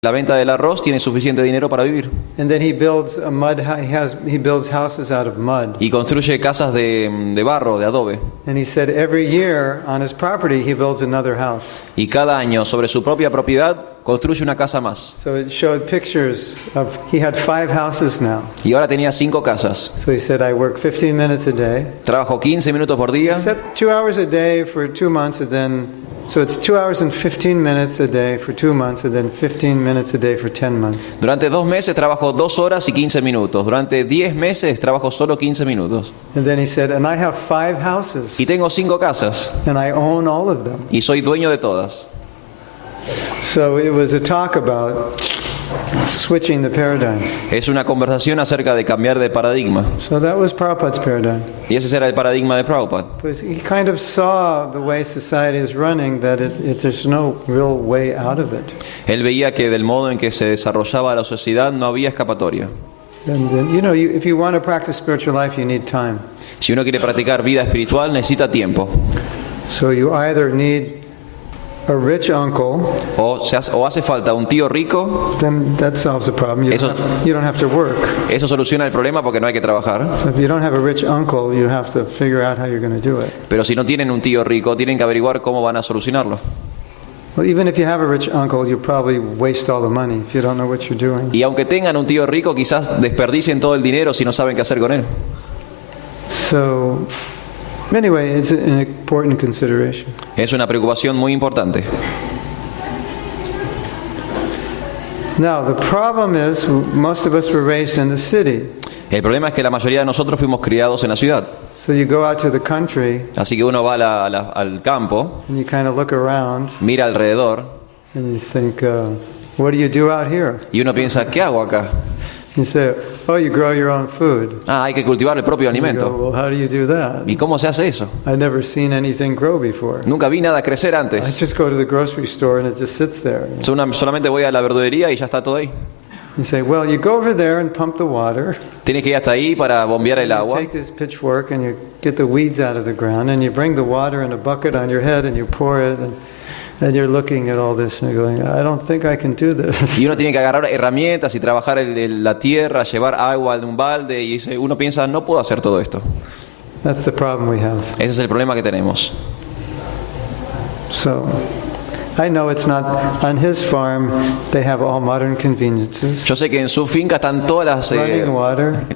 la venta del arroz tiene suficiente dinero para vivir. And then he builds he builds houses out of mud. Y construye casas de barro, de adobe. And he said every year on his property he builds another house. Y cada año sobre su propia propiedad construye una casa más. So it showed pictures of, he had 5 houses now. Y ahora tenía 5 casas. So he said, I work 15 minutes a day. Trabajo 15 minutos por día. He said 2 hours a day for 2 months, and then, so it's 2 hours and 15 minutes a day for 2 months, and then 15 minutes a day for 10 months. Durante 2 meses trabajo 2 horas y 15 minutos. Durante 10 meses trabajo solo 15 minutos. And then he said, and I have 5 houses, Y tengo 5 casas. and I own all of them. Y soy dueño de todas. So it was a talk about switching the paradigm. Es una conversación acerca de cambiar de paradigma. So that was Prabhupada's paradigm. Y ese era el paradigma de Prabhupada. But he kind of saw the way society is running, that there's no real way out of it. Él veía que del modo en que se desarrollaba la sociedad no había escapatoria. And then, you know, if you want to practice spiritual life, you need time. Si uno quiere practicar vida espiritual, necesita tiempo. So you either need a rich uncle, O hace falta un tío rico. then that solves the problem. You don't have to work. Eso soluciona el problema porque no hay que trabajar. So if you don't have a rich uncle, you have to figure out how you're going to do it. Pero si no tienen un tío rico, tienen que averiguar cómo van a solucionarlo. Well, even if you have a rich uncle, you probably waste all the money if you don't know what you're doing. Y aunque tengan un tío rico, quizás desperdicien todo el dinero si no saben qué hacer con él. So anyway, it's an important consideration. Es una preocupación muy importante. Now, the problem is most of us were raised in the city. El problema es que la mayoría de nosotros fuimos criados en la ciudad. So you go out to the country Así que uno va al campo, and you kind of look around mira alrededor and you think, what do you do out here? y uno piensa, ¿qué hago acá? You say, oh, you grow your own food. Ah, hay que cultivar el propio You go, alimento. well, how do you do that? ¿Y cómo se hace eso? I've never seen anything grow before. Nunca vi nada crecer I antes. just go to the grocery store and it just sits there. Solamente voy a la verdulería y ya está todo ahí. You say, well, you go over there and pump the water. Tienes que ir hasta ahí para bombear el You agua. take this pitchfork and you get the weeds out of the ground and you bring the water in a bucket on your head and you pour it and you're looking at all this and you're going, I don't think I can do this. Y uno tiene que agarrar herramientas y trabajar la tierra, llevar agua en un balde. Y uno piensa, no puedo hacer todo esto. That's the problem we have. Ese es el problema que tenemos. So I know it's not on his farm. They have all modern conveniences. Yo sé que en su finca están todas Running water,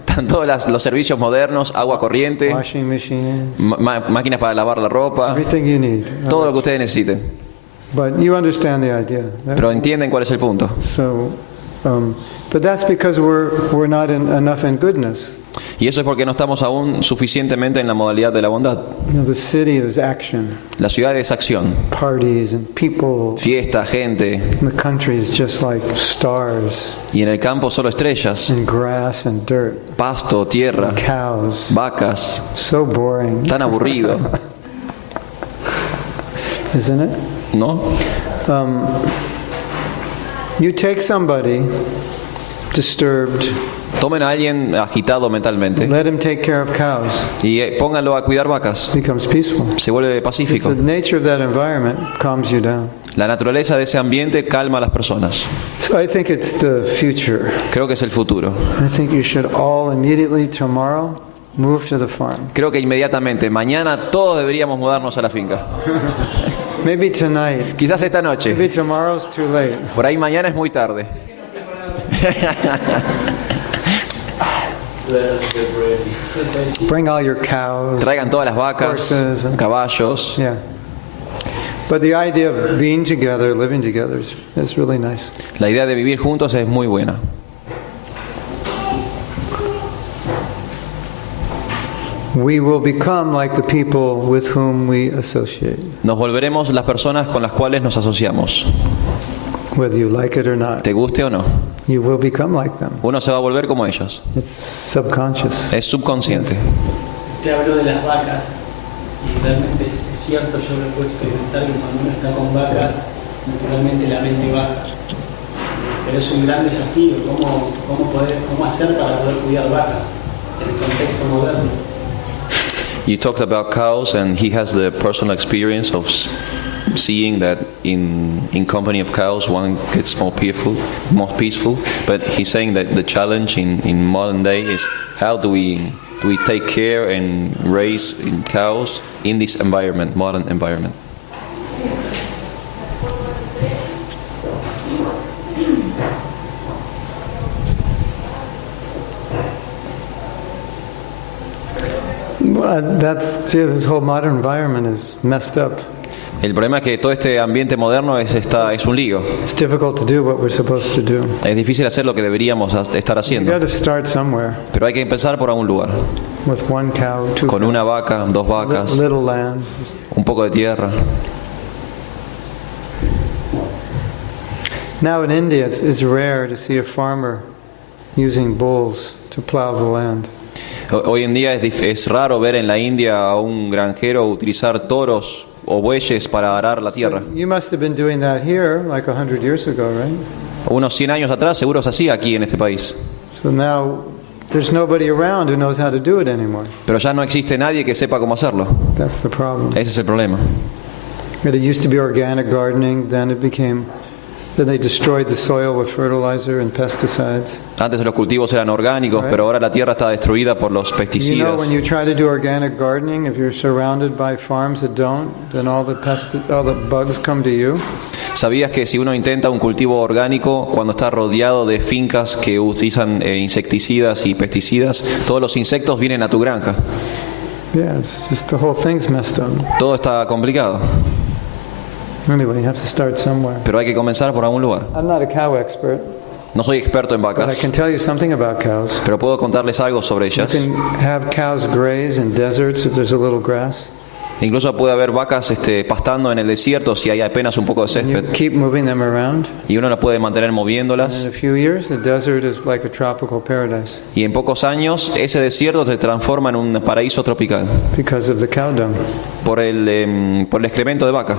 los servicios modernos, agua corriente, washing machines, máquinas para lavar la ropa, everything you need. todo lo que ustedes necesiten. But you understand the idea. Pero entienden cuál es el punto. So, but that's because we're not enough in goodness. Y eso es porque no estamos aún suficientemente en la modalidad de la bondad. You know, the city is action, La ciudad es acción, parties and people. fiesta, gente. And the country is just like stars Y en el campo solo estrellas, and grass and dirt, pasto, tierra, cows. vacas. So boring, Tan aburrido, isn't it? ¿no? You take somebody disturbed, Tomen a alguien agitado mentalmente let him take care of cows. y pónganlo a cuidar vacas. Becomes peaceful. Se vuelve It's pacífico. the nature of that environment calms you down. La naturaleza de ese ambiente calma a las personas. So I think it's the future. Creo que es el futuro. I think you should all immediately tomorrow move to the farm. Creo que inmediatamente, mañana todos deberíamos mudarnos a la finca. Maybe tonight. Quizás esta noche. Maybe tomorrow's too late. Por ahí mañana es muy tarde. Bring all your cows. Traigan todas las vacas, Horses and- caballos. Yeah. But the idea of being together, living together is really nice. La idea de vivir juntos es muy buena. We will become like the people with whom we associate, Nos volveremos las personas con las cuales nos asociamos, whether you like it or not. te guste o no. You will become like them. Uno se va a volver como ellos. It's subconscious. Es subconsciente. Te hablo de las vacas y realmente es cierto, yo lo puedo experimentar que cuando uno está con vacas, naturalmente la mente baja. Pero es un gran desafío cómo hacer para poder cuidar vacas en el contexto moderno. You talked about cows and he has the personal experience of seeing that in company of cows one gets more peaceful. But he's saying that the challenge in modern day is how do we take care and raise cows in this environment, modern environment. Well, this whole modern environment is messed up. El problema es que todo este ambiente moderno es un lío. It's difficult to do what we're supposed to do. Es difícil hacer lo que deberíamos estar You haciendo. got to start somewhere Pero hay que empezar por algún lugar. with one cow, two Con una vaca, dos cows, vacas, little land. un poco de tierra. Now in India, it's rare to see a farmer using bulls to plow the land. Hoy en día es raro ver en la India a un granjero utilizar toros o bueyes para arar la tierra. So you must have been doing that here like 100 years ago, right? Unos 100 años atrás seguro se hacía aquí en este país. So now there's nobody around who knows how to do it anymore. Pero ya no existe nadie que sepa cómo hacerlo. That's the problem. Ese es el problema. It used to be organic gardening, then they destroyed the soil with fertilizer and pesticides. Antes los cultivos eran orgánicos, pero ahora la tierra está destruida por los You know, pesticidas. when you try to do organic gardening, if you're surrounded by farms that don't, then all the bugs come to you. ¿Sabías que si uno intenta un cultivo orgánico, cuando está rodeado de fincas que utilizan insecticidas y pesticidas, todos los insectos vienen a tu granja? Yeah, it's just the whole thing's messed up. Todo está complicado, Anyway, you have to start somewhere. pero hay que comenzar por algún lugar. I'm not a cow expert, No soy experto en but I vacas, can tell you something about cows. pero puedo contarles algo sobre You ellas. can have cows graze in deserts if there's a little grass. Incluso puede haber vacas pastando en el desierto si hay apenas un poco de And you césped. keep moving them around. Y uno las puede mantener And moviéndolas. in a few years, the desert is like a tropical paradise Y en pocos años ese desierto se transforma en un paraíso tropical because of the cow dung. por el excremento de vaca.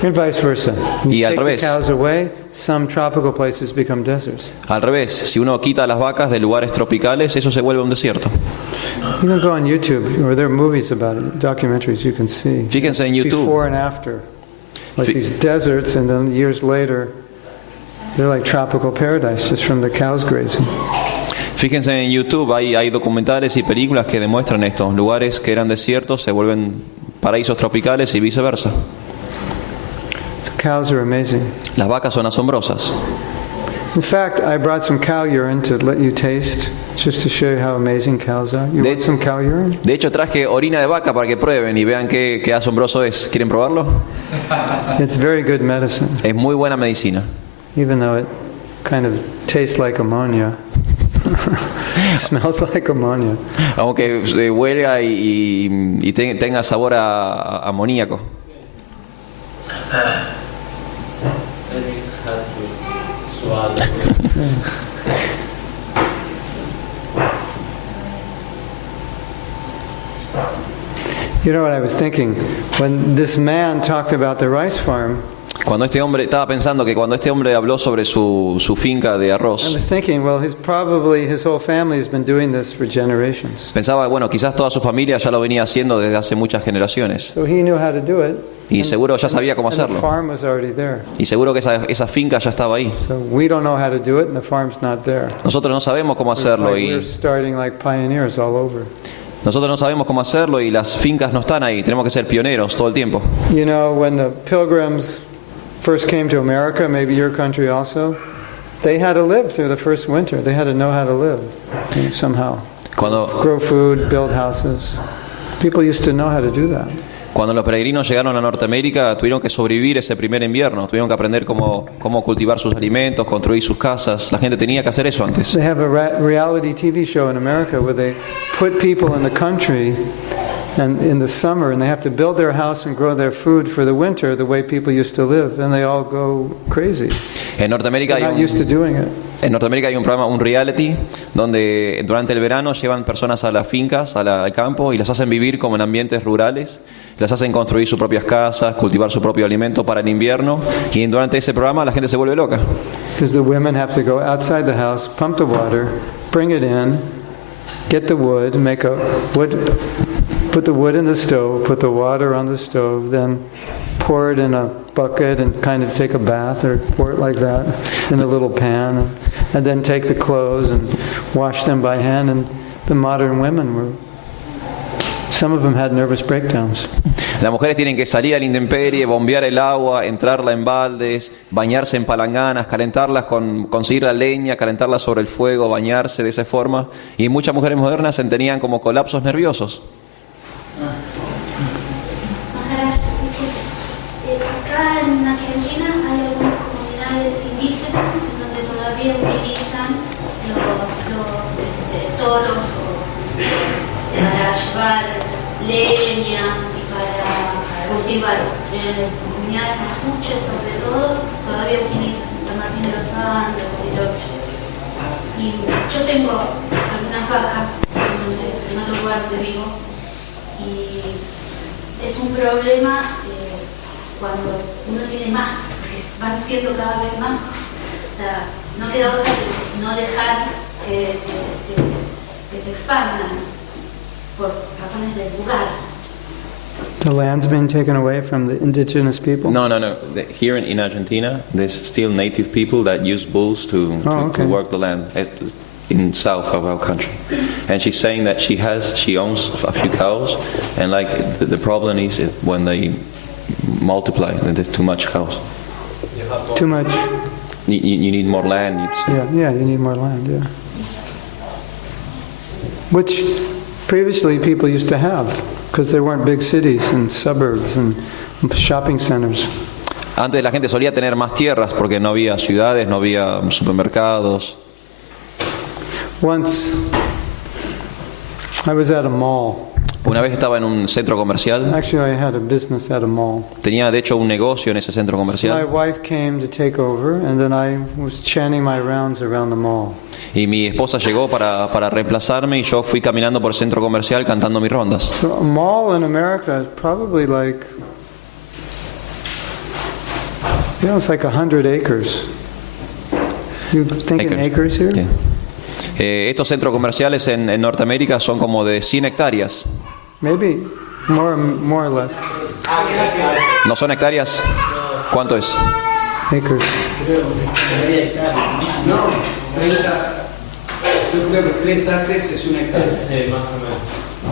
And vice versa. When Y you al take the revés. cows away, some tropical places become deserts. Al revés, si uno quita las vacas de lugares tropicales, eso se vuelve un desierto. You can go on YouTube, or there are movies about it, documentaries you can see. Fíjense en YouTube. Before and after. Like Fi- these deserts, and then years later, they're like tropical paradise just from the cows grazing. Fíjense en YouTube, hay documentales y películas que demuestran esto. Lugares que eran desiertos se vuelven paraísos tropicales y viceversa. So cows are amazing. Las vacas son asombrosas. In fact, I brought some cow urine to let you taste, just to show you how amazing cows are. You De- want some cow urine? De hecho, traje orina de vaca para que prueben y vean qué asombroso es. ¿Quieren probarlo? It's very good medicine, Es muy buena medicina. even though it kind of tastes like ammonia. Smells like ammonia. Aunque huelga y tenga sabor a amoníaco. It's hard to swallow. You know what I was thinking? When this man talked about the rice farm, Cuando estaba pensando que cuando este hombre habló sobre su finca de I arroz, was thinking, well, his whole family has been doing this for generations. pensaba, bueno, quizás toda su familia ya lo venía haciendo desde hace muchas generaciones. So he knew how to do it. Y seguro ya sabía cómo And the hacerlo. farm was already there. Y seguro que esa finca ya estaba ahí. So we don't know how to do it, and the farm's not there. Nosotros no sabemos cómo It's hacerlo like y we're starting like pioneers all over. nosotros no sabemos cómo hacerlo y las fincas no están ahí. Tenemos que ser pioneros todo el tiempo. You know, when the pilgrims first came to America, maybe your country also, they had to live through the first winter. They had to know how to live somehow. Cuando Grow food, build houses. People used to know how to do that. Cuando los peregrinos llegaron a Norteamérica, tuvieron que sobrevivir ese primer invierno, tuvieron que aprender cómo cultivar sus alimentos, construir sus casas. La gente tenía que hacer eso antes. They have a reality TV show in America where they put people in the country and in the summer, and they have to build their house and grow their food for the winter the way people used to live, and they all go crazy. En Norteamérica They're not used to doing it. hay un programa, un reality, donde durante el verano llevan personas a las fincas, al campo, y las hacen vivir como en ambientes rurales, las hacen construir sus propias casas, cultivar su propio alimento para el invierno, y durante ese programa la gente se vuelve loca. Because the women have to go outside the house, pump the water, bring it in, get the wood, put put the wood in the stove, put the water on the stove, then pour it in a bucket and kind of take a bath or pour it like that in a little pan, and then take the clothes and wash them by hand. And the modern women were, some of them had nervous breakdowns. Las mujeres tienen que salir a la intemperie, bombear el agua, entrarla en baldes, bañarse en palanganas, calentarlas conseguir la leña, calentarla sobre el fuego, bañarse de esa forma. Y muchas mujeres modernas tenían como colapsos nerviosos. Maharaj, acá en Argentina hay algunas comunidades indígenas en donde todavía utilizan los toros para llevar leña y para cultivar. Comunidades mapuches sobre todo todavía utilizan San Martín de los Andes, Bariloche. Y yo tengo algunas vacas en otro lugar donde vivo. Y es un problema cuando uno tiene más, porque van siendo cada vez más. O sea, no queda otra que no dejar que se expandan por razones del lugar. The land's been taken away from the indigenous people? No. Here in Argentina, there's still native people that use bulls to work the land in south of our country. And she's saying that she owns a few cows, and like the problem is when they multiply, there's too much cows. Too much? You need more land. Yeah, you need more land, yeah. Which previously people used to have, because there weren't big cities and suburbs and shopping centers. Antes la gente solía tener más tierras porque no había ciudades, no había supermercados. Once I was at a mall. Una vez estaba en un centro comercial. Actually, I had a business at a mall. Tenía de hecho un negocio en ese centro My comercial. wife came to take over, and then I was chanting my rounds around the mall. Y mi esposa llegó para reemplazarme y yo fui caminando por el centro comercial cantando mis rondas. So a mall in America is probably like, it's like 100 acres. You thinking acres here? Yeah. Estos centros comerciales en Norteamérica son como de 100 hectáreas. Maybe more or less. ¿No son hectáreas? ¿Cuánto es? Acres. No, 30. Yo creo que 3 acres es una hectárea. Sí, más o menos.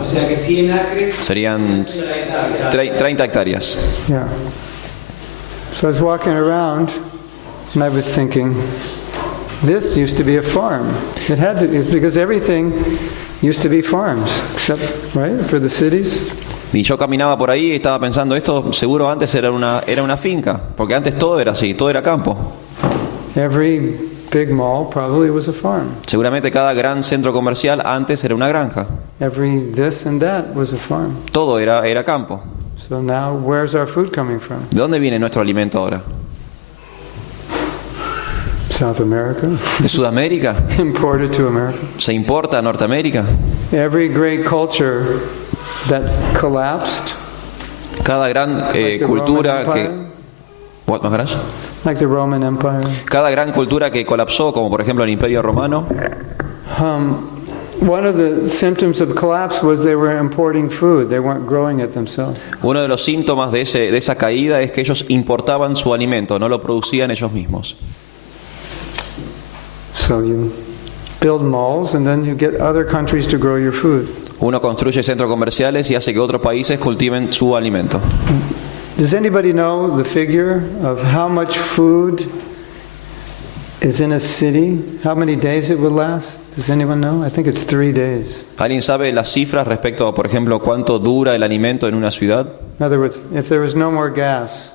O sea que 100 acres Serían 30 hectáreas. Yeah. So I was walking around, and I was thinking, this used to be a farm. It had to, because everything used to be farms, except, right, for the cities. Y yo caminaba por ahí y estaba pensando, esto seguro antes era una finca, porque antes todo era así, todo era campo. Every big mall probably was a farm. Seguramente cada gran centro comercial antes era una granja. Every this and that was a farm. Todo era campo. So now, where's our food coming from? ¿De dónde viene nuestro alimento ahora? South America, ¿De Sudamérica? imported to America. ¿Se importa a Norteamérica? Every great culture that collapsed, Cada gran like the cultura Roman que... Empire, What, Maharaj? like the Roman Empire. Cada gran cultura que colapsó, como por ejemplo el Imperio Romano, One of the symptoms of collapse was they were importing food. They weren't growing it themselves. uno de los síntomas de esa caída es que ellos importaban su alimento, no lo producían ellos mismos. So you build malls and then you get other countries to grow your food. Uno construye centros comerciales y hace que otros países cultiven su alimento. Does anybody know the figure of how much food is in a city? How many days it would last? Does anyone know? I think it's 3 days. ¿Alguien sabe las cifras respecto a, por ejemplo, cuánto dura el alimento en una ciudad? In other words, if there was no more gas,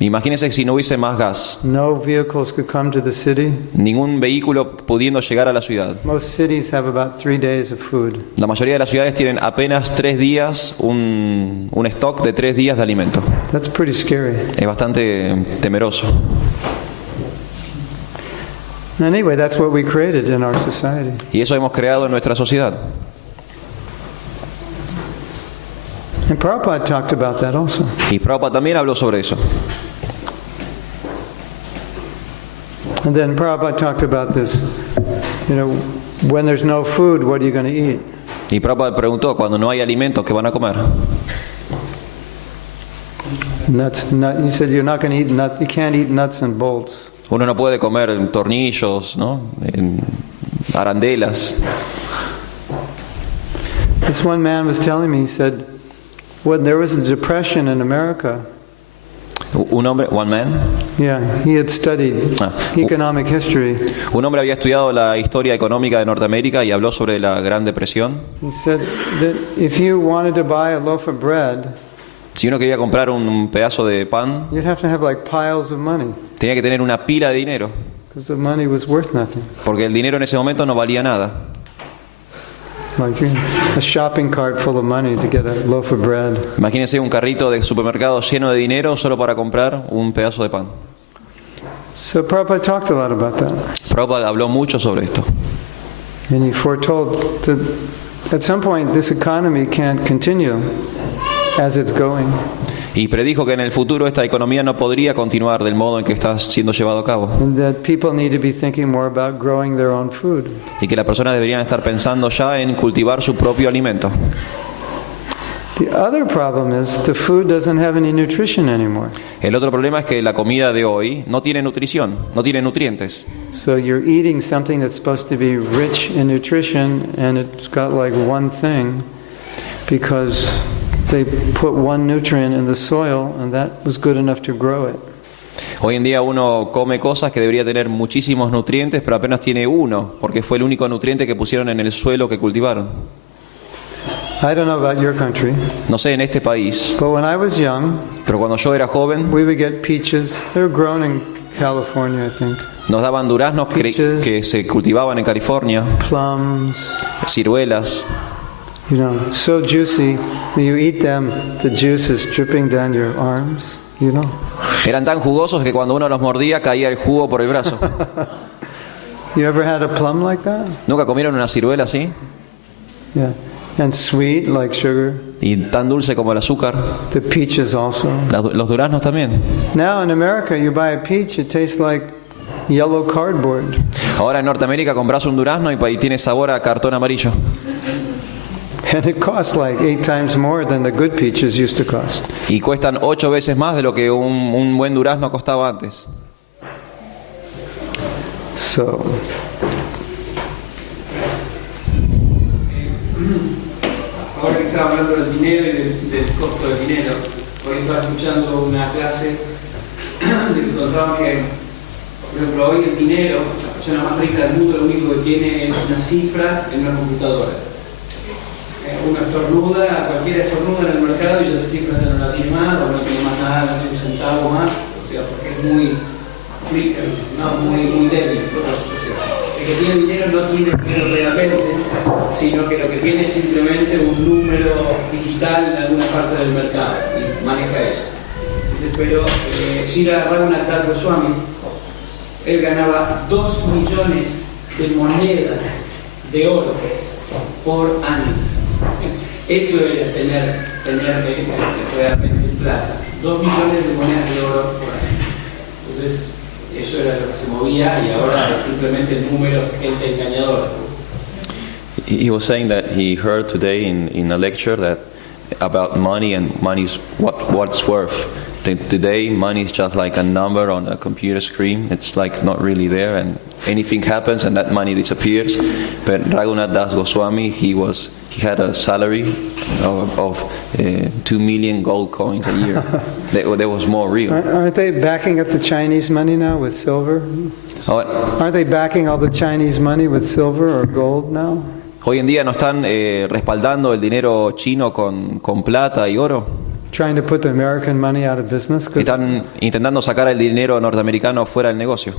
Imagínense que si no hubiese más gas, no vehicles could come to the city. ningún vehículo pudiendo llegar a la ciudad. Most cities have about 3 days of food. La mayoría de las ciudades tienen apenas 3 días, un stock de 3 días de alimento. That's pretty scary. Es bastante temeroso. Anyway, that's what we created in our society. Y eso hemos creado en nuestra sociedad. And Prabhupada talked about that also. Y Prabhupada también habló sobre eso. And then Prabhupada talked about this, when there's no food, what are you going to eat? Y Prabhupada preguntó, cuando no hay alimentos, ¿qué van a comer? He said you're not going to eat nuts. You can't eat nuts and bolts. Uno no puede comer tornillos, ¿no? Arandelas. This one man was telling me, he said, when there was a depression in America, Un hombre, one man, yeah, he had studied economic history. un hombre había estudiado la historia económica de Norteamérica y habló sobre la Gran Depresión. He said that if you wanted to buy a loaf of bread, Si uno quería comprar un pedazo de pan, you'd have to have like piles of money, tenía que tener una pila de dinero, because the money was worth nothing. porque el dinero en ese momento no valía nada. Like a shopping cart full of money to get a loaf of bread. Imagínense un carrito de supermercado lleno de dinero solo para comprar un pedazo de pan. So Prabhupada talked a lot about that. Prabhupada habló mucho sobre esto. And he foretold that at some point this economy can't continue as it's going. Y predijo que en el futuro esta economía no podría continuar del modo en que está siendo llevado a cabo. And that people need to be thinking more about growing their own food. Y que las personas deberían estar pensando ya en cultivar su propio alimento. The other problem is the food doesn't have any nutrition anymore. El otro problema es que la comida de hoy no tiene nutrición, no tiene nutrientes. So you're eating something that's supposed to be rich in nutrition and it's got like one thing because they put one nutrient in the soil and that was good enough to grow it. Hoy en día uno come cosas que debería tener muchísimos nutrientes, pero apenas tiene uno, porque fue el único nutriente que pusieron en el suelo que cultivaron. I don't know about your country, No sé en este país, but when I was young, pero cuando yo era joven we would get peaches. They're grown in California, I think. nos daban duraznos que se cultivaban en California, Plums, ciruelas, you know, so juicy. When you eat them, the juice is dripping down your arms, you know. eran tan jugosos que cuando uno los mordía caía el jugo por el brazo. You ever had a plum like that? ¿Nunca comieron una ciruela así? Yeah. And sweet like sugar. Y tan dulce como el azúcar. The peaches also. Los duraznos también. Now in America, you buy a peach, it tastes like yellow cardboard. Ahora en Norteamérica compras un durazno y tiene sabor a cartón amarillo. And it costs like 8 times more than the good peaches used to cost. Y cuestan 8 veces más de lo que un buen durazno costaba antes. So, Ahora que estaba hablando del dinero y del costo del dinero, hoy estaba escuchando una clase de que contaban que, por ejemplo, hoy el dinero, la persona más rica del mundo lo único que tiene es una cifra en una computadora. Uno estornuda, cualquiera estornuda en el mercado y ya esa cifra ya no la tiene más, o no tiene más nada, no tiene un centavo más, o sea, porque es muy débil toda la situación. El que tiene dinero no tiene dinero realmente, sino que lo que tiene es simplemente un número digital en alguna parte del mercado y maneja eso. Dice, pero Srila Raghunath Goswami, él ganaba 2 millones de monedas de oro por año. Eso era tener realmente plata. 2 millones de monedas de oro por año. Entonces, eso era lo que se movía y ahora es simplemente el número, gente engañadora. He was saying that he heard today in a lecture that about money and money's what's worth. Today, money is just like a number on a computer screen. It's like not really there, and anything happens and that money disappears. But Raghunath Das Goswami, he had a salary of 2 million gold coins a year. That was more real. aren't they backing up the Chinese money now with silver? Aren't they backing all the Chinese money with silver or gold now? Hoy en día no están respaldando el dinero chino con plata y oro. Trying to put the American money out of business? Están intentando sacar el dinero norteamericano fuera del negocio.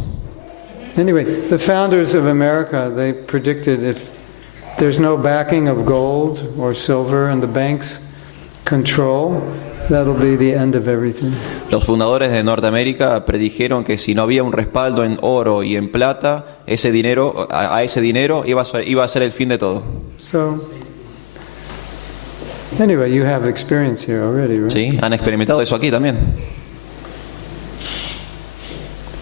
Anyway, the founders of America, they predicted if there's no backing of gold or silver and the banks control, that'll be the end of everything. Los fundadores de Norteamérica predijeron que si no había un respaldo en oro y en plata, ese dinero iba a ser el fin de todo. So, anyway, you have experience here already, right? ¿Sí? Han experimentado eso aquí también.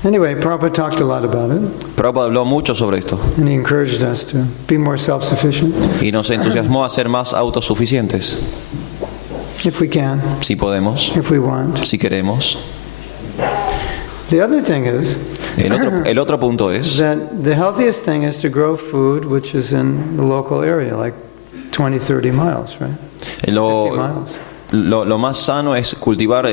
Anyway, Prabhupada talked a lot about it, Prabhupada habló mucho sobre esto and he encouraged us to be more self-sufficient, y nos entusiasmó a ser más autosuficientes, if we can, si podemos, if we want. si queremos. The other thing is El otro punto es that the healthiest thing is to grow food which is in the local area, like 20, 30 miles, right? 50 lo, miles. lo más sano es cultivar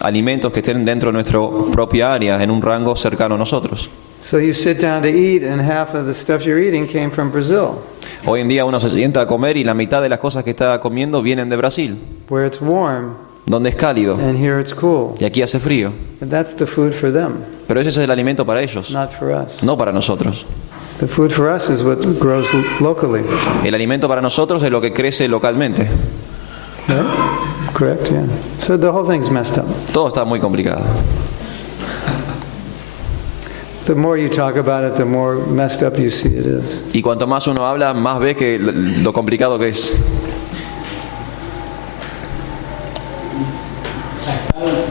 alimentos que estén dentro de nuestra propia área, en un rango cercano a nosotros. So you sit down to eat, and half of the stuff you're eating came from Brazil, Hoy en día uno se sienta a comer y la mitad de las cosas que está comiendo vienen de Brasil, where it's warm, donde es cálido and here it's cool. y aquí hace frío. But that's the food for them, Pero ese es el alimento para ellos, not for us. no para nosotros. The food for us is what grows locally. El alimento para nosotros es lo que crece localmente. Right? Correct, yeah. So the whole thing's messed up. Todo está muy complicado. The more you talk about it, the more messed up you see it is. Y cuanto más uno habla, más ves que lo complicado que es.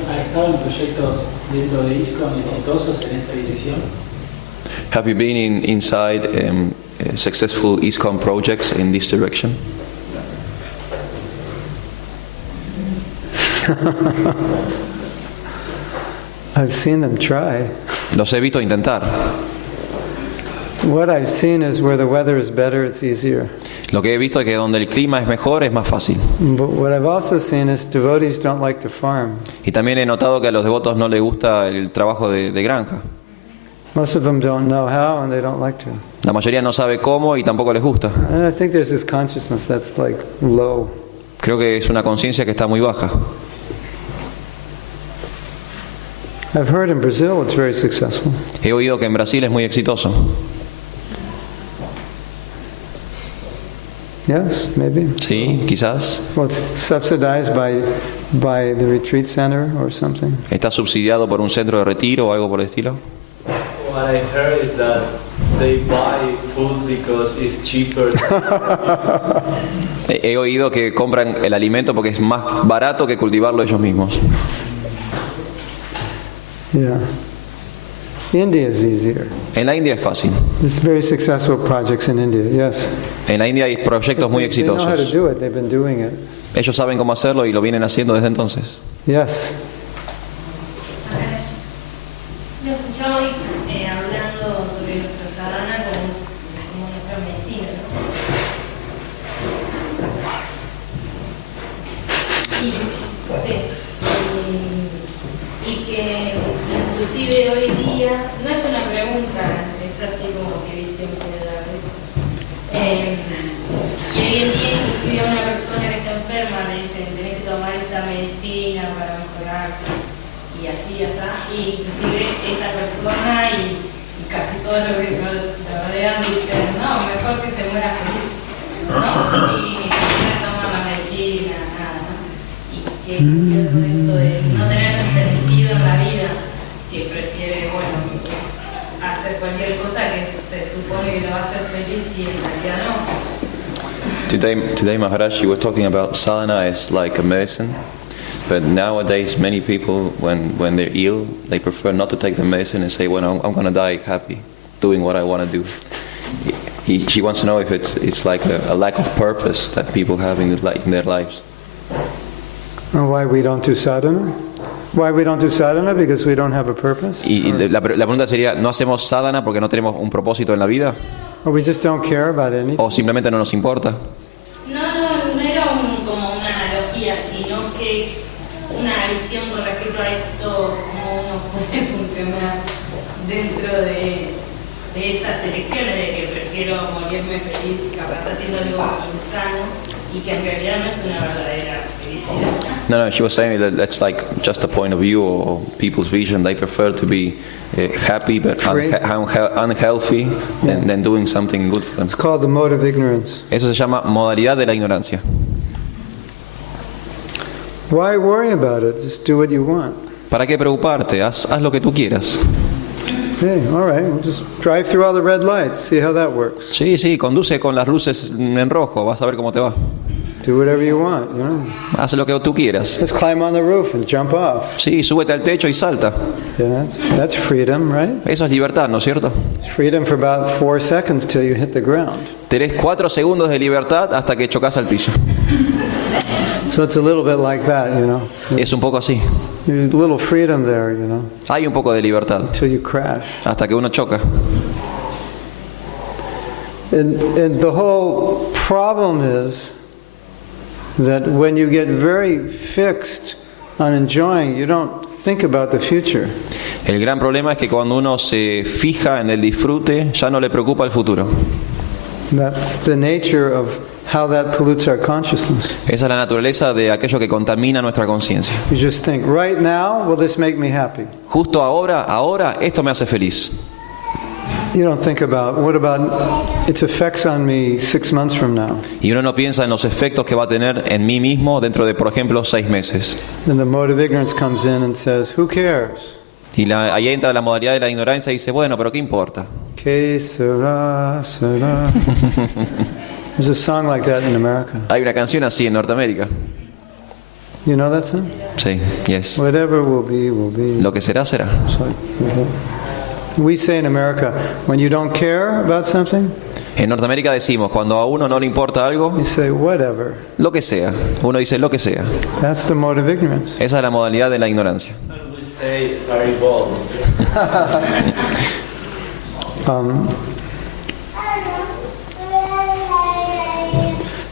¿Ha estado en proyectos dentro de ISKCON exitosos en esta dirección? Have you been inside successful ISKCON projects in this direction? I've seen them try. Los he visto intentar. What I've seen is where the weather is better, it's easier. Lo que he visto es que donde el clima es mejor es más fácil. But what I've also seen is devotees don't like to farm. Y también he notado que a los devotos no les gusta el trabajo de granja. Most of them don't know how and they don't like to. La mayoría no sabe cómo y tampoco les gusta. And I think there's this consciousness that's like low. Creo que es una conciencia que está muy baja. I've heard in Brazil it's very successful. He oído que en Brasil es muy exitoso. Yes, maybe. Sí, quizás. Well, it's subsidized by the retreat center or something. Está subsidiado por un centro de retiro o algo por el estilo. What I heard is that they buy food because it's cheaper. He oído que compran el alimento porque es más barato que cultivarlo ellos mismos. Yeah. India is easier. En la India es fácil. There's very successful projects in India, yes. En la India hay proyectos muy They know how to exitosos. do it, they've been doing it. Ellos saben cómo hacerlo y lo vienen haciendo desde entonces. Yes. Lo escuchaba hoy hablando sobre nuestra sadhana como nuestra medicina, ¿no? Y que inclusive hoy día, no es una pregunta, es así como que visión puede dar. Y hoy en día inclusive a una persona que está enferma le dicen tenés que tomar esta medicina para mejorar. Y así, y inclusive esa persona y casi todos los que lo rodean dicen, no, mejor que se muera feliz, ¿no? Y ni siquiera toma la medicina, nada, ¿no? Y qué curioso esto de no tener sentido en la vida, que prefiere, bueno, hacer cualquier cosa que se supone que lo va a hacer feliz y en realidad no. Today Maharaj, you were talking about sadhana as like a medicine. But nowadays, many people, when they're ill, they prefer not to take the medicine and say, "Well, I'm going to die happy, doing what I want to do." She wants to know if it's like a lack of purpose that people have in their lives. And why we don't do sadhana? Why we don't do sadhana? Because we don't have a purpose? Y la pregunta sería, ¿no hacemos sadhana porque no tenemos un propósito en la vida? Or we just don't care about anything? ¿O simplemente no nos importa? No era como una analogía, sino que una visión con respecto a esto, cómo uno puede funcionar dentro de esas elecciones, de que prefiero morirme feliz, capaz haciendo algo insano, y que en realidad no es una verdadera felicidad. No, she was saying that that's like just a point of view or people's vision. They prefer to be happy but unhealthy than doing something good for them. It's called the mode of ignorance. Eso se llama modalidad de la ignorancia. Why worry about it? Just do what you want. ¿Para qué preocuparte? Haz lo que tú quieras. Hey, all right, we'll just drive through all the red lights, see how that works. Sí, conduce con las luces en rojo, vas a ver cómo te va. Do whatever you want, you know. Haz lo que tú quieras. Just climb on the roof and jump off. Sí, súbete al techo y salta. Yeah, that's freedom, right? Eso es libertad, ¿no es cierto? It's freedom for about 4 seconds till you hit the ground. Tenés 4 segundos de libertad hasta que chocas al piso. So it's a little bit like that, you know. Es un poco así. There's a little freedom there, you know, Hay un poco de libertad until you crash. hasta que uno choca. And the whole problem is that when you get very fixed on enjoying, you don't think about the future. El gran problema es que cuando uno se fija en el disfrute, ya no le preocupa el futuro. That's the nature of how that pollutes our consciousness. Esa es la naturaleza de aquello que contamina nuestra conciencia. You just think, right now, will this make me happy? Justo ahora, esto me hace feliz. You don't think about, what about its effects on me 6 months from now? Y uno no piensa en los efectos que va a tener en mí mismo dentro de, por ejemplo, 6 meses. Then the mode of ignorance comes in and says, who cares? Y ahí entra la modalidad de la ignorancia y dice, bueno, pero ¿qué importa? Que sera, sera. There's a song like that in America. Hay una canción así en Norteamérica. You know that song? Sí, yes. Whatever will be, will be. Lo que será, será. It's like, we say in America, when you don't care about something, En Norteamérica decimos, cuando a uno no le importa algo, you say whatever. lo que sea. Uno dice lo que sea. That's the mode of ignorance. Esa es la modalidad de la ignorancia. We say very bold.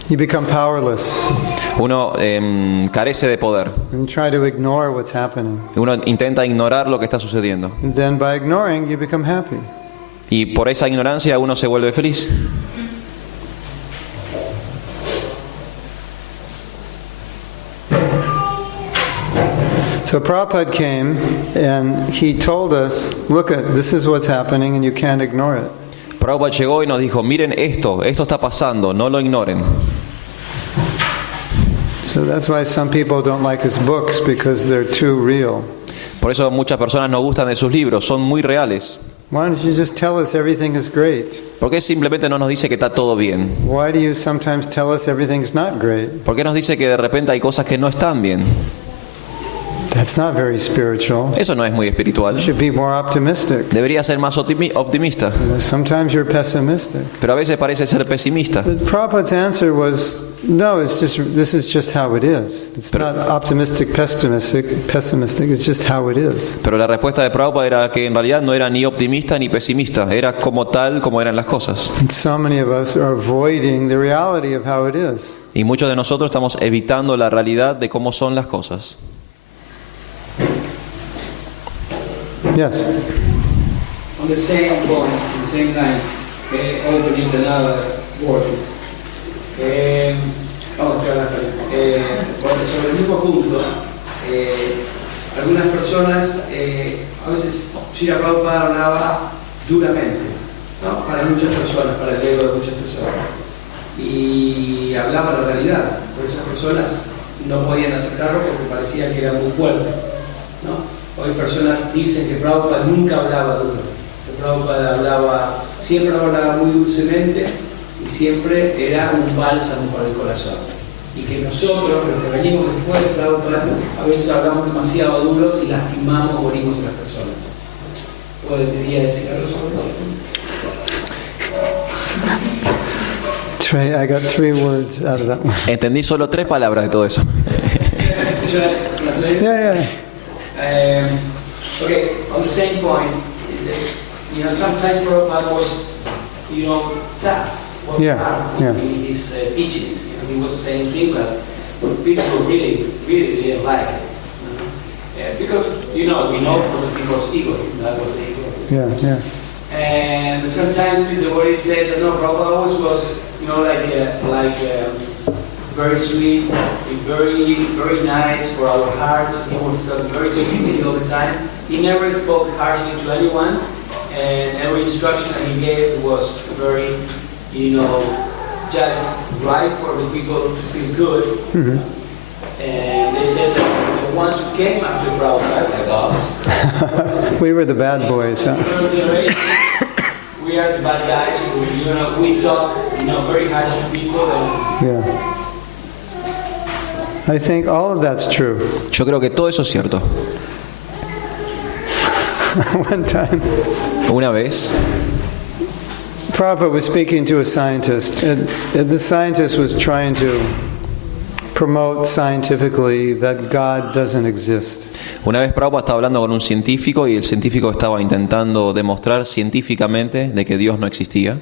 You become powerless Uno carece de poder. and try to ignore what's happening. Uno intenta ignorar lo que está sucediendo. And then by ignoring, you become happy. Y por esa ignorancia uno se vuelve feliz. So Prabhupada came and he told us, look, this is what's happening and you can't ignore it. Prabhupada llegó y nos dijo, miren esto está pasando, no lo ignoren. So that's why some people don't like his books, because they're too real. Por eso muchas personas no gustan de sus libros, son muy reales. Why don't you just tell us everything is great? ¿Por qué simplemente no nos dice que está todo bien? Why do you sometimes tell us everything's not great? ¿Por qué nos dice que de repente hay cosas que no están bien? That's not very spiritual. Eso no es muy espiritual. You should be more optimistic. Debería ser más optimista, Sometimes you're pessimistic. pero a veces parece ser pesimista. But Prabhupada's answer was, no, this is just how it is. It's Pero- not optimistic, pessimistic, it's just how it is. Pero la respuesta de Prabhupada era que en realidad no era ni optimista ni pesimista, era como tal como eran las cosas. And so many of us are avoiding the reality of how it is. Y muchos de nosotros estamos evitando la realidad de cómo son las cosas. Yes. On the same point, on the same line, opening another vortex. Bueno, sobre el mismo punto, algunas personas, a veces Srila Prabhupada hablaba duramente, ¿no? Para muchas personas, para el ego de muchas personas. Y hablaba la realidad, pero esas personas no podían aceptarlo porque parecía que era muy fuerte, ¿no? Hoy personas dicen que Prabhupada nunca hablaba duro, que Prabhupada siempre hablaba muy dulcemente y siempre era un bálsamo para el corazón. Y que nosotros, los que venimos después de Prabhupada, a veces hablamos demasiado duro y lastimamos o morimos a las personas. ¿Podría decir algo sobre eso? I got 3 words out of that one. Entendí solo 3 palabras de todo eso. Yeah. Okay, on the same point, sometimes Prabhupada was, tough. Yeah. In his teachings. He was saying things that people really didn't like. Because, we know from the people's ego, that was the ego. Yeah. And sometimes the devotees said that no, Prabhupada always was, very sweet, very nice for our hearts. He was very sweet all the time. He never spoke harshly to anyone, and every instruction that he gave was very, just right for the people to feel good. Mm-hmm. And they said that the ones who came after Prabhupada, like us, We were the bad boys, huh? we are the bad guys who, we talk, very harsh to people. And Yeah. I think all of that's true. Yo creo que todo eso es cierto. One time, Una vez, Prabhupada was speaking to a scientist, and the scientist was trying to promote scientifically that God doesn't exist. una vez Prabhupada estaba hablando con un científico y el científico estaba intentando demostrar científicamente de que Dios no existía.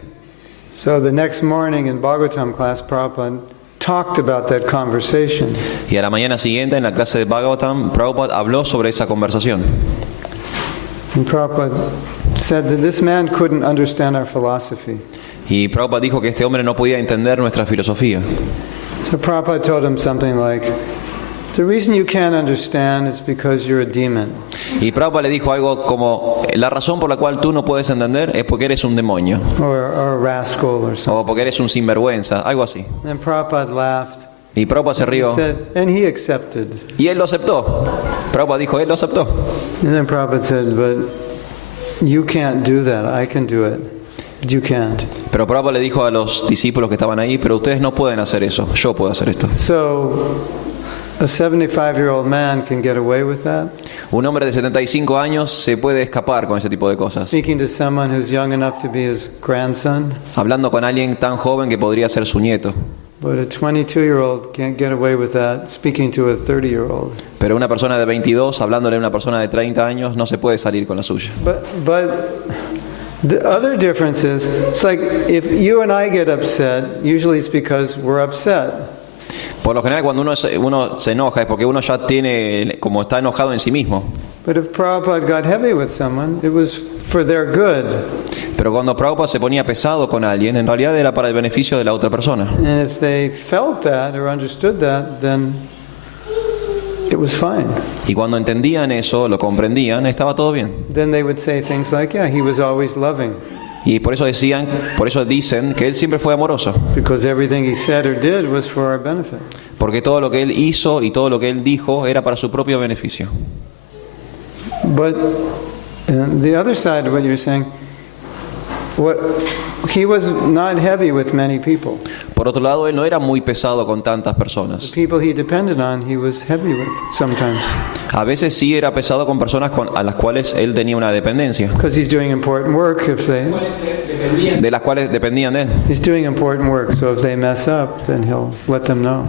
So the next morning in Bhagavatam class, Prabhupada talked about that conversation. Y a la mañana siguiente en la clase de Bhagavatam, Prabhupada habló sobre esa conversación. And Prabhupada said that this man couldn't understand our philosophy. Y Prabhupada dijo que este hombre no podía entender nuestra filosofía. So Prabhupada told him something like, the reason you can't understand is because you're a demon. Y Prabhupada le dijo algo como, la razón por la cual tú no puedes entender es porque eres un demonio, Or a rascal or something. o porque eres un sinvergüenza, algo así. And Prabhupada laughed. Y Prabhupada se He rió, said, and he accepted. y él lo aceptó. Prabhupada dijo, él lo aceptó. And then Prabhupada said, but you can't do that. I can do it. But you can't. Pero Prabhupada le dijo a los discípulos que estaban ahí, pero ustedes no pueden hacer eso, yo puedo hacer esto. So a 75-year-old man can get away with that? Un hombre de 75 años se puede escapar con ese tipo de cosas. Speaking to someone who's young enough to be his grandson? Hablando con alguien tan joven que podría ser su nieto. But a 22-year-old can't get away with that speaking to a 30-year-old. Pero una persona de 22, hablándole a una persona de 30 años, no se puede salir con la suya. But the other difference is, it's like if you and I get upset, usually it's because we're upset. Por lo general, cuando uno se enoja es porque uno ya tiene, como está enojado en sí mismo. But if Prabhupada got heavy with someone, it was for their good. Pero cuando Prabhupada se ponía pesado con alguien, en realidad era para el beneficio de la otra persona. And if they felt that or understood that, then it was fine. Y cuando entendían eso, lo comprendían, estaba todo bien. Then they would say things like, yeah, he was always loving. Y por eso dicen que él siempre fue amoroso. Because everything he said or did was for our benefit. Porque todo lo que él hizo y todo lo que él dijo era para su propio beneficio. But the other side of what you're saying, he was not heavy with many people. Por otro lado, él no era muy pesado con tantas personas. The people he depended on, he was heavy with sometimes. A veces sí era pesado con personas a las cuales él tenía una dependencia, Because he's doing important work. de las cuales dependían de él. He's doing important work, so if they mess up, then he'll let them know.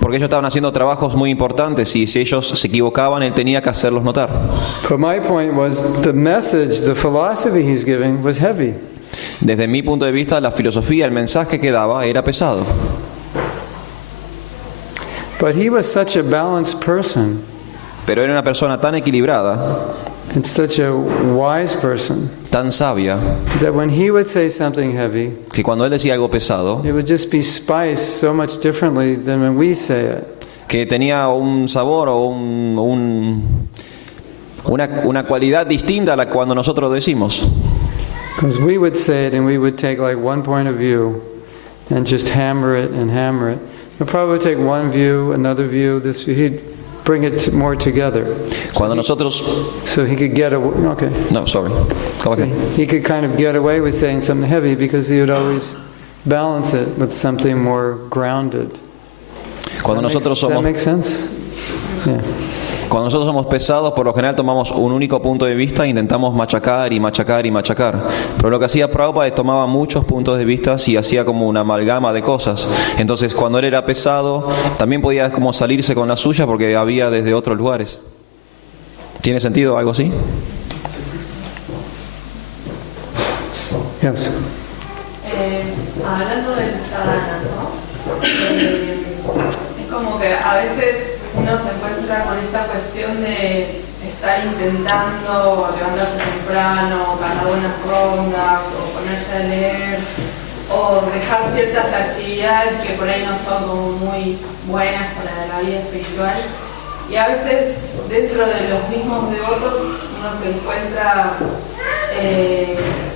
Porque ellos estaban haciendo trabajos muy importantes y si ellos se equivocaban, él tenía que hacerlos notar. But my point was the message, the philosophy he's giving was heavy. Desde mi punto de vista, la filosofía, el mensaje que daba era pesado. But he was such a balanced person Pero era una persona tan equilibrada, and such a wise person tan sabia, that when he would say something heavy, que cuando él decía algo pesado, it would just be spiced so much differently than when we say it. que tenía un sabor o una cualidad distinta a la cuando nosotros decimos. Because we would say it and we would take like one point of view and just hammer it and hammer it. He'd probably take one view, another view, this view. He'd bring it more together. Cuando nosotros... So he could get away. Okay. No, sorry. ¿Cómo que? He could kind of get away with saying something heavy because he would always balance it with something more grounded. Cuando nosotros Does that somos... make sense? Yeah. Cuando nosotros somos pesados, por lo general tomamos un único punto de vista e intentamos machacar y machacar y machacar. Pero lo que hacía Prabhupada es tomaba muchos puntos de vista y hacía como una amalgama de cosas. Entonces, cuando él era pesado, también podía como salirse con la suya porque había desde otros lugares. ¿Tiene sentido algo así? Yes. Hablando del sadhana, ¿no? Es como que a veces uno se encuentra con esta cuestión de estar intentando levantarse temprano, ganar buenas rondas, o ponerse a leer, o dejar ciertas actividades que por ahí no son como muy buenas para la vida espiritual. Y a veces dentro de los mismos devotos uno se encuentra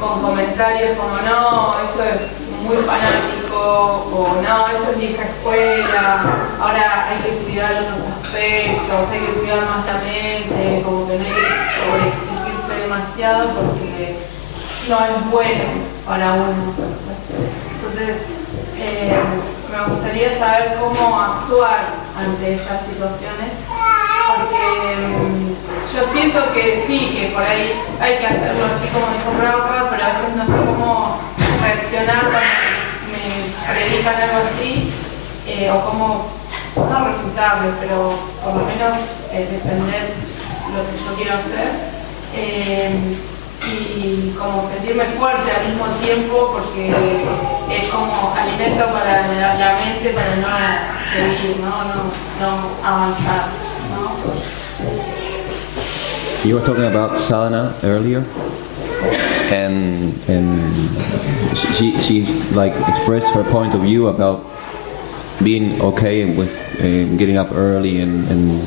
con comentarios como no, eso es muy fanático, o no, eso es vieja escuela, ahora hay que cuidar otros aspectos, hay que cuidar más la mente, como que no hay que sobreexigirse demasiado porque no es bueno para uno. Entonces, me gustaría saber cómo actuar ante estas situaciones, porque yo siento que sí, que por ahí hay que hacerlo así como dijo Prabhupada, pero a veces no sé cómo reaccionar cuando me predican algo así, o cómo, no refutarles, pero por lo menos defender lo que yo quiero hacer. Y como sentirme fuerte al mismo tiempo, porque es como alimento para la mente para no seguir, no avanzar, ¿no? You were talking about sadhana earlier, and she like expressed her point of view about being okay with getting up early, and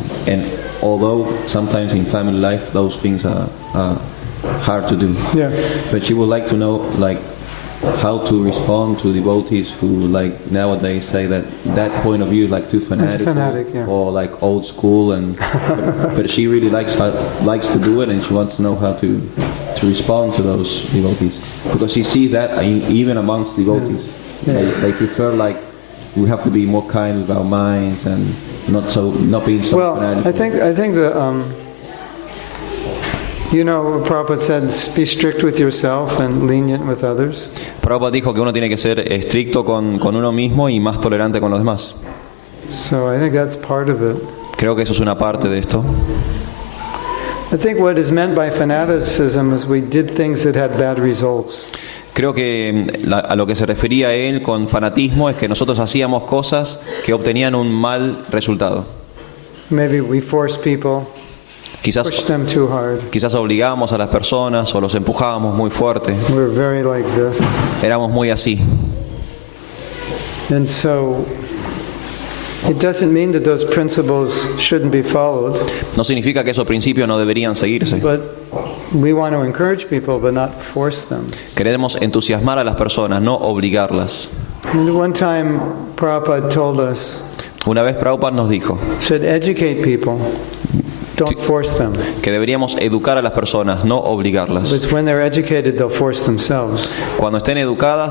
although sometimes in family life those things are hard to do. Yeah. But she would like to know like how to respond to devotees who like nowadays say that point of view is like too fanatic, yeah. or like old school, and but she really likes to do it, and she wants to know how to respond to those devotees, because she sees that even amongst devotees, they prefer like we have to be more kind with our minds and not being so fanatic. I think the Prabhupada said, be strict with yourself and lenient with others. Prabhupada dijo que uno tiene que ser estricto con uno mismo y más tolerante con los demás. So I think that's part of it. Creo que eso es una parte de esto. I think what is meant by fanaticism is we did things that had bad results. Creo que a lo que se refería él con fanatismo es que nosotros hacíamos cosas que obtenían un mal resultado. Maybe we force people, push them too hard. Quizás obligábamos a las personas o los empujábamos muy fuerte. We're very like this. Éramos muy así. And so it doesn't mean that those principles shouldn't be followed. No significa que esos principios no deberían seguirse. But we want to encourage people but not force them. Queremos entusiasmar a las personas, no obligarlas. And one time Prabhupada told us, una vez Prabhupada nos dijo, said educate people. Don't force them. Que deberíamos educar a las personas, no obligarlas. Because when they're educated, they'll force themselves. Cuando estén educadas,